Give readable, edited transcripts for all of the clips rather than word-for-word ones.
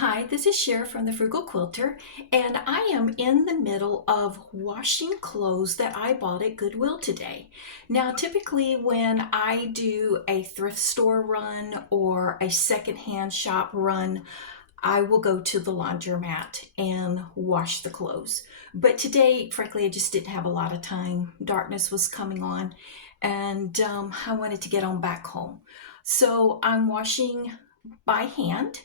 Hi, this is Cher from the Frugal Quilter, and I am in the middle of washing clothes that I bought at Goodwill today. Now, typically, when I do a thrift store run or a secondhand shop run, I will go to the laundromat and wash the clothes. But today, frankly, I just didn't have a lot of time. Darkness was coming on, and I wanted to get on back home. So I'm washing by hand,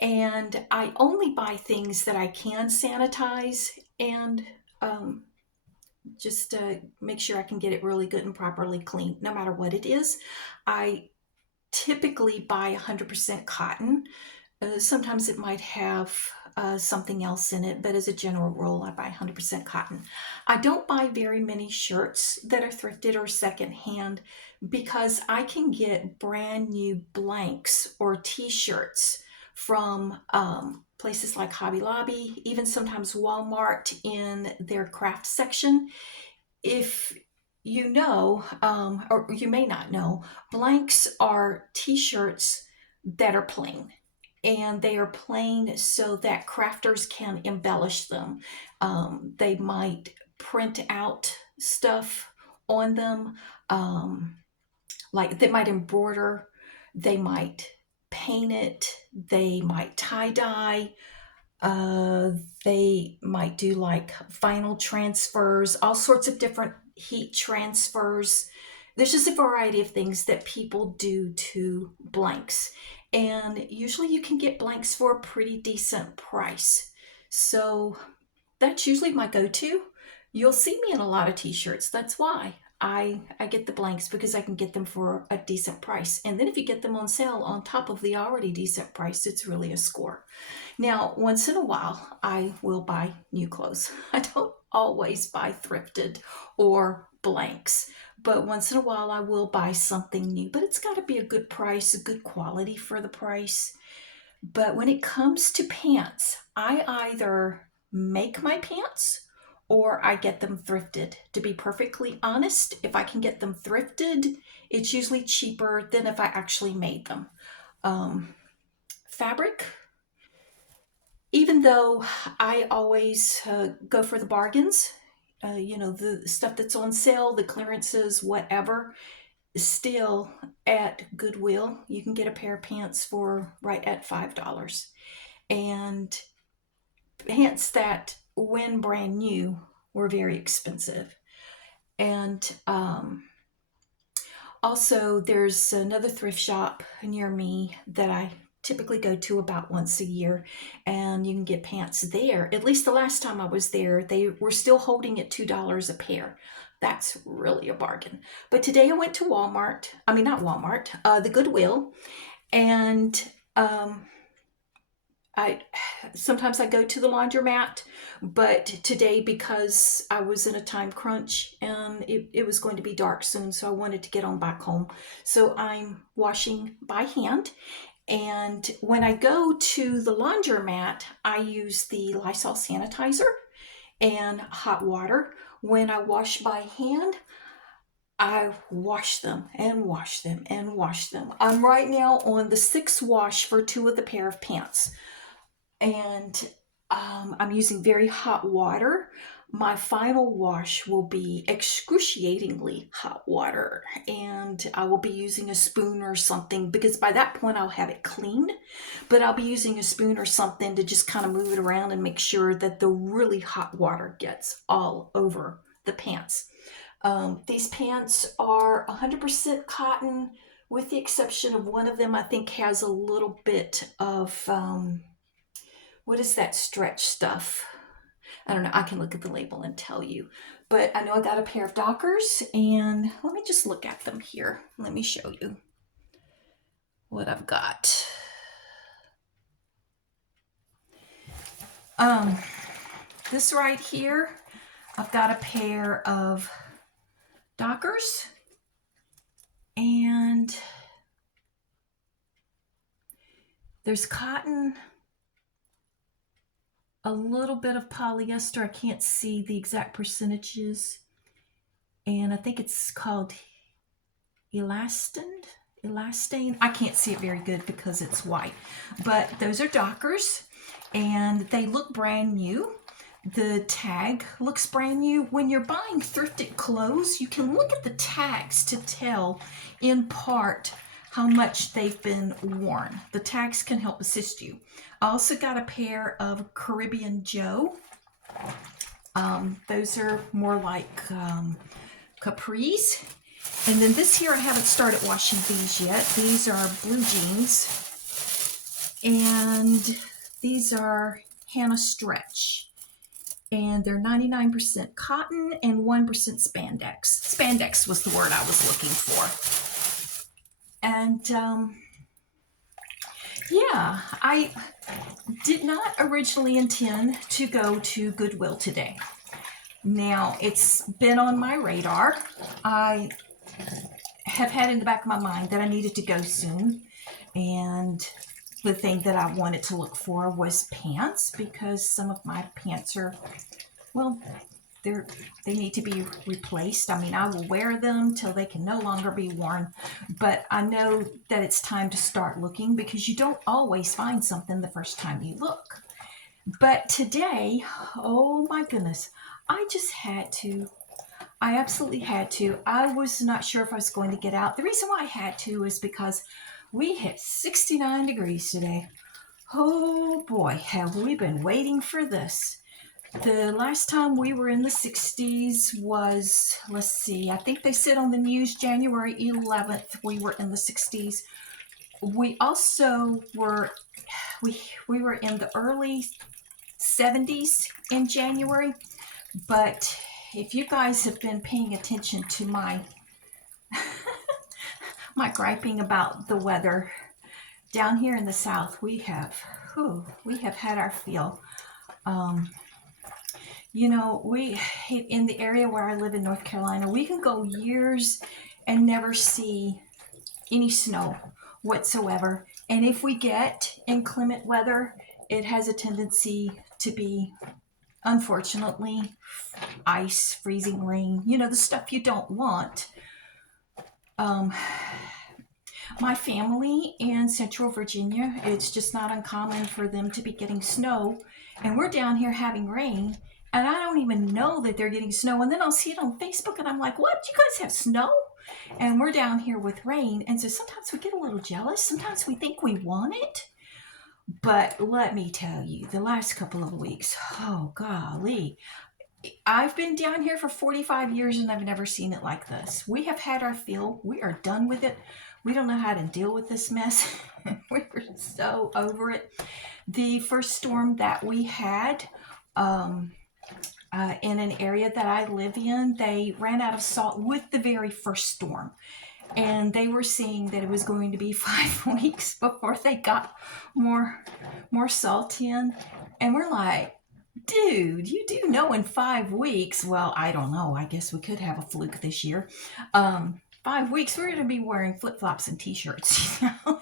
and I only buy things that I can sanitize and um, just make sure I can get it really good and properly clean, no matter what it is. I typically buy 100% cotton. Sometimes it might have something else in it, but as a general rule, I buy 100% cotton. I don't buy very many shirts that are thrifted or secondhand because I can get brand new blanks or t-shirts from places like Hobby Lobby, even sometimes Walmart in their craft section. If you know, or you may not know, blanks are t-shirts that are plain, and they are plain so that crafters can embellish them. They might print out stuff on them, um, like they might embroider, they might paint it, they might tie dye, uh, they might do like vinyl transfers, all sorts of different heat transfers. There's just a variety of things that people do to blanks. And usually you can get blanks for a pretty decent price. So that's usually my go-to. You'll see me in a lot of t-shirts. That's why I get the blanks, because I can get them for a decent price. And then if you get them on sale on top of the already decent price, it's really a score. Now, once in a while, I will buy new clothes. I don't always buy thrifted or blanks, but once in a while, I will buy something new. But it's got to be a good price, a good quality for the price. But when it comes to pants, I either make my pants or I get them thrifted. To be perfectly honest, if I can get them thrifted, it's usually cheaper than if I actually made them. Um, Fabric, even though I always go for the bargains, the stuff that's on sale, the clearances, whatever, still at Goodwill, you can get a pair of pants for right at $5. And pants that, when brand new, were very expensive. And also, there's another thrift shop near me that I typically go to about once a year, and you can get pants there. At least the last time I was there, they were still holding at $2 a pair. That's really a bargain. But today I went to Walmart. I mean, not Walmart, the Goodwill, and um, I sometimes I go to the laundromat, but today, because I was in a time crunch and it was going to be dark soon, so I wanted to get on back home. So I'm washing by hand. And when I go to the laundromat, I use the Lysol sanitizer and hot water. When I wash by hand, I wash them and wash them and wash them. I'm right now on the sixth wash for two of the pair of pants, and I'm using very hot water. My final wash will be excruciatingly hot water, and I will be using a spoon or something, because by that point I'll have it clean. But I'll be using a spoon or something to just kind of move it around and make sure that the really hot water gets all over the pants. These pants are 100% cotton, with the exception of one of them, I think, has a little bit of what is that stretch stuff? I don't know. I can look at the label and tell you. But I know I got a pair of Dockers, and let me just look at them here. Let me show you what I've got. Um, this right here, I've got a pair of Dockers, and there's cotton, a little bit of polyester. I can't see the exact percentages. And I think it's called elastin. elastane. I can't see it very good because it's white, but those are Dockers, and they look brand new. The tag looks brand new. When you're buying thrifted clothes, you can look at the tags to tell in part how much they've been worn. The tags can help assist you. I also got a pair of Caribbean Joe. Those are more like capris. And then this here, I haven't started washing these yet. These are blue jeans. And these are Hannah Stretch. And they're 99% cotton and 1% spandex. Spandex was the word I was looking for. And yeah, I did not originally intend to go to Goodwill today. Now, it's been on my radar. I have had in the back of my mind that I needed to go soon. And the thing that I wanted to look for was pants, because some of my pants are, well, they need to be replaced. I mean, I will wear them till they can no longer be worn, but I know that it's time to start looking, because you don't always find something the first time you look. But today, oh my goodness, I just had to. I absolutely had to. I was not sure if I was going to get out. The reason why I had to is because we hit 69 degrees today. Oh boy, have we been waiting for this. The last time we were in the 60s was, let's see, I think they said on the news January 11th we were in the 60s. We also were, we were in the early 70s in January. But if you guys have been paying attention to my my griping about the weather down here in the South, we have had our fill. You know, we in the area where I live in North Carolina, we can go years and never see any snow whatsoever. And if we get inclement weather, it has a tendency to be, unfortunately, ice, freezing rain, you know, the stuff you don't want. My family in Central Virginia, it's just not uncommon for them to be getting snow, and we're down here having rain, and I don't even know that they're getting snow, and then I'll see it on Facebook, and I'm like, what, you guys have snow? And we're down here with rain, and so sometimes we get a little jealous, sometimes we think we want it. But let me tell you, the last couple of weeks, oh golly, I've been down here for 45 years and I've never seen it like this. We have had our fill. We are done with it. We don't know how to deal with this mess. We're so over it. The first storm that we had in an area that I live in, they ran out of salt with the very first storm. And they were saying that it was going to be 5 weeks before they got more salt in. And we're like, dude, you do know in 5 weeks, well, I don't know, I guess we could have a fluke this year. 5 weeks, we're going to be wearing flip-flops and t-shirts, you know,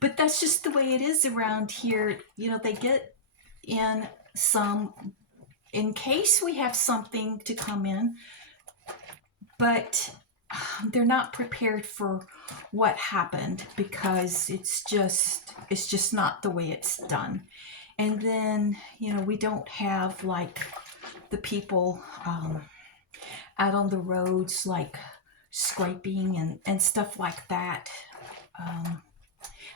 but that's just the way it is around here. You know, they get in some, in case we have something to come in, but they're not prepared for what happened, because it's just not the way it's done. And then, you know, we don't have like the people out on the roads like scraping and stuff like that.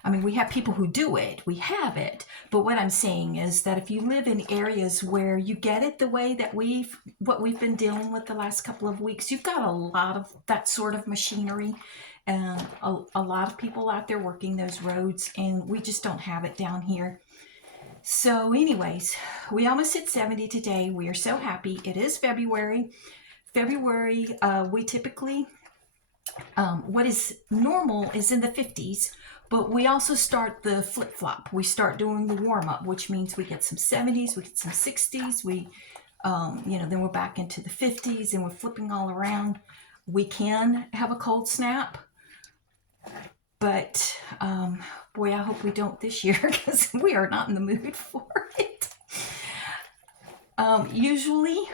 I mean, we have people who do it, we have it, but what I'm saying is that if you live in areas where you get it the way that what we've been dealing with the last couple of weeks, you've got a lot of that sort of machinery and a lot of people out there working those roads, and we just don't have it down here. So anyways, we almost hit 70 today. We are so happy. It is February. We typically, what is normal is in the 50s, but we also start the flip-flop. We start doing the warm-up, which means we get some 70s, we get some 60s, then we're back into the 50s, and we're flipping all around. We can have a cold snap, but boy, I hope we don't this year, because we are not in the mood for it. Usually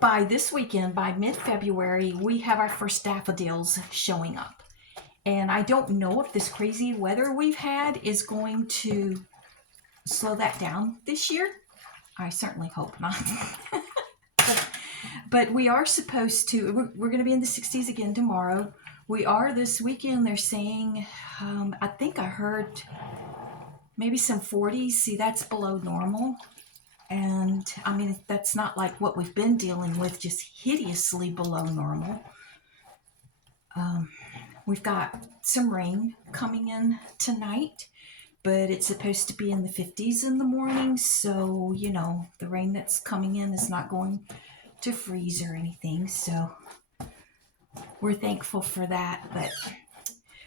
by this weekend, by mid-February, we have our first daffodils showing up. And I don't know if this crazy weather we've had is going to slow that down this year. I certainly hope not. But we are supposed to, we're going to be in the 60s again tomorrow. We are this weekend, they're saying, I think I heard maybe some 40s. See, that's below normal. And I mean, that's not like what we've been dealing with, just hideously below normal. We've got some rain coming in tonight, but it's supposed to be in the 50s in the morning. So, you know, the rain that's coming in is not going to freeze or anything. So we're thankful for that.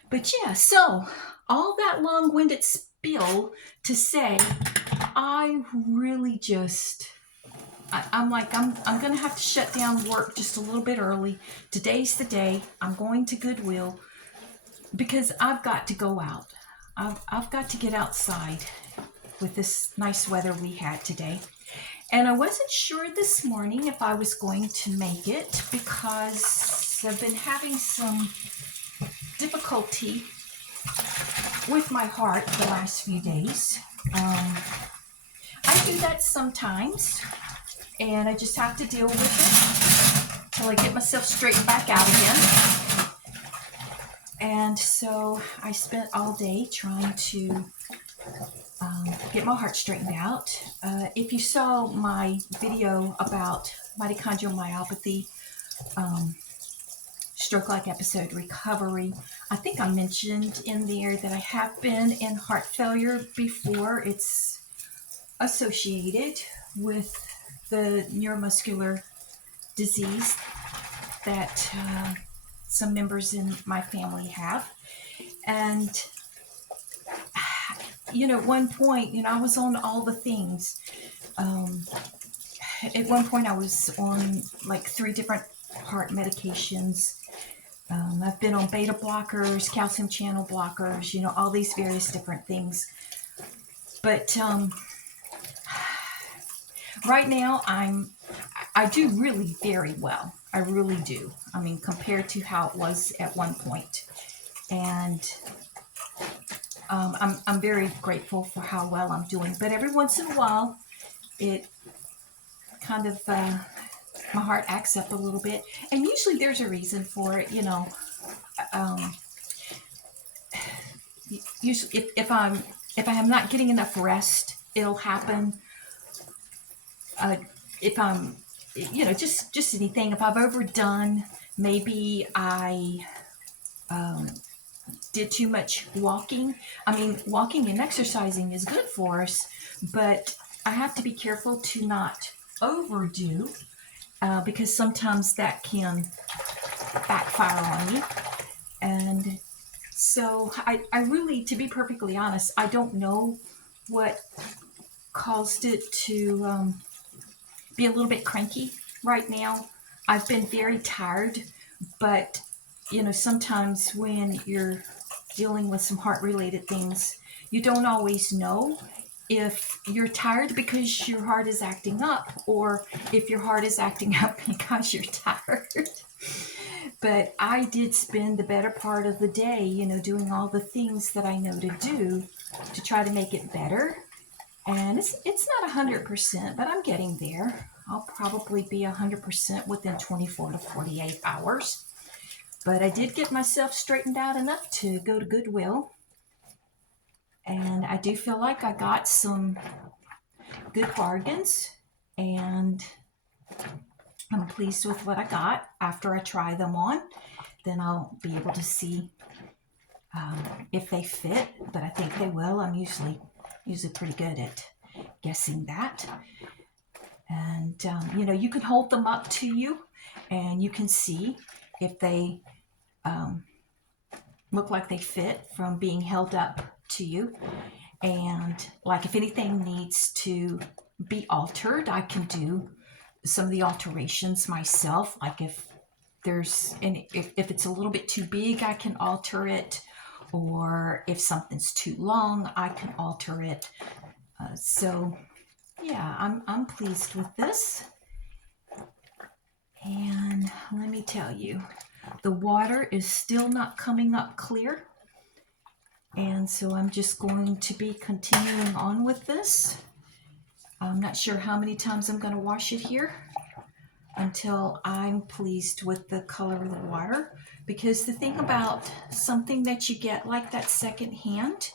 But yeah, so all that long-winded spiel to say, I really just, I'm going to have to shut down work just a little bit early. Today's the day. I'm going to Goodwill because I've got to go out. I've got to get outside with this nice weather we had today. And I wasn't sure this morning if I was going to make it because I've been having some difficulty with my heart the last few days. I do that sometimes, and I just have to deal with it till I get myself straightened back out again. And so I spent all day trying to get my heart straightened out. If you saw my video about mitochondrial myopathy, stroke-like episode recovery, I think I mentioned in there that I have been in heart failure before. It's associated with the neuromuscular disease that some members in my family have. And, you know, at one point, you know, I was on all the things. At one point, I was on like 3 different heart medications. I've been on beta blockers, calcium channel blockers, you know, all these various different things. But right now, I do really very well. I really do. I mean, compared to how it was at one point. And I'm very grateful for how well I'm doing. But every once in a while, it kind of, my heart acts up a little bit. And usually there's a reason for it, you know. Usually if I am not getting enough rest, it'll happen. If I'm, you know, just anything. If I've overdone, maybe I did too much walking. I mean, walking and exercising is good for us, but I have to be careful to not overdo because sometimes that can backfire on me. And so I really, to be perfectly honest, I don't know what caused it to be a little bit cranky right now. I've been very tired, but you know, sometimes when you're dealing with some heart-related things, you don't always know if you're tired because your heart is acting up or if your heart is acting up because you're tired. But I did spend the better part of the day, you know, doing all the things that I know to do to try to make it better. And it's not 100%, but I'm getting there. I'll probably be 100% within 24 to 48 hours. But I did get myself straightened out enough to go to Goodwill. And I do feel like I got some good bargains. And I'm pleased with what I got. After I try them on, then I'll be able to see if they fit. But I think they will. I'm usually pretty good at guessing that. And, you know, you can hold them up to you and you can see if they look like they fit from being held up to you. And like if anything needs to be altered, I can do some of the alterations myself. Like if there's any, if it's a little bit too big, I can alter it. Or if something's too long, I can alter it. So yeah, I'm pleased with this. And let me tell you, The water is still not coming up clear. And so I'm just going to be continuing on with this. I'm not sure how many times I'm going to wash it here until I'm pleased with the color of the water. Because the thing about something that you get like that secondhand,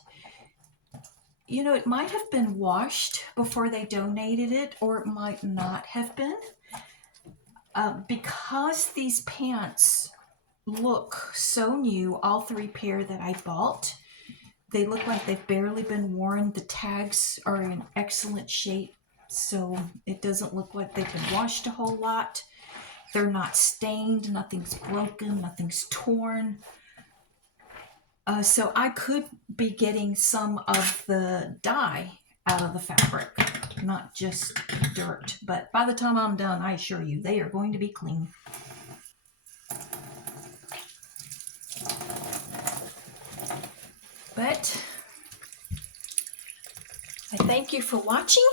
you know, it might have been washed before they donated it, or it might not have been. Because these pants look so new, all three pair that I bought, they look like they've barely been worn. The tags are in excellent shape, so it doesn't look like they've been washed a whole lot. They're not stained, nothing's broken, nothing's torn. So I could be getting some of the dye out of the fabric, not just dirt. But by the time I'm done, I assure you, they are going to be clean. But I thank you for watching,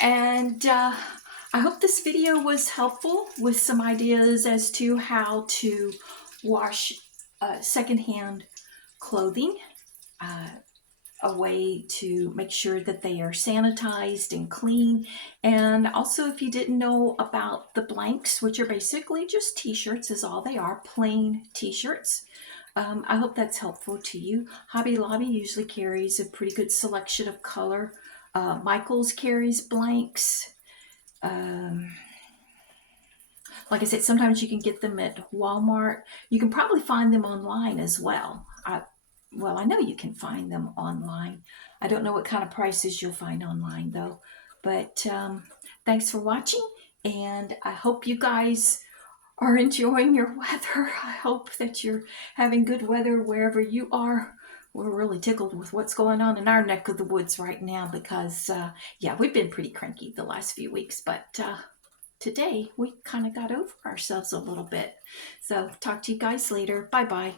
and I hope this video was helpful with some ideas as to how to wash secondhand clothing, a way to make sure that they are sanitized and clean. And also, if you didn't know about the blanks, which are basically just t-shirts, is all they are, plain t-shirts. I hope that's helpful to you. Hobby Lobby usually carries a pretty good selection of color. Michael's carries blanks. Like I said, sometimes you can get them at Walmart. You can probably find them online as well. Well, I know you can find them online. I don't know what kind of prices you'll find online though. But thanks for watching, and I hope you guys are enjoying your weather. I hope that you're having good weather wherever you are. We're really tickled with what's going on in our neck of the woods right now because, yeah, we've been pretty cranky the last few weeks, but today we kind of got over ourselves a little bit. So talk to you guys later. Bye-bye.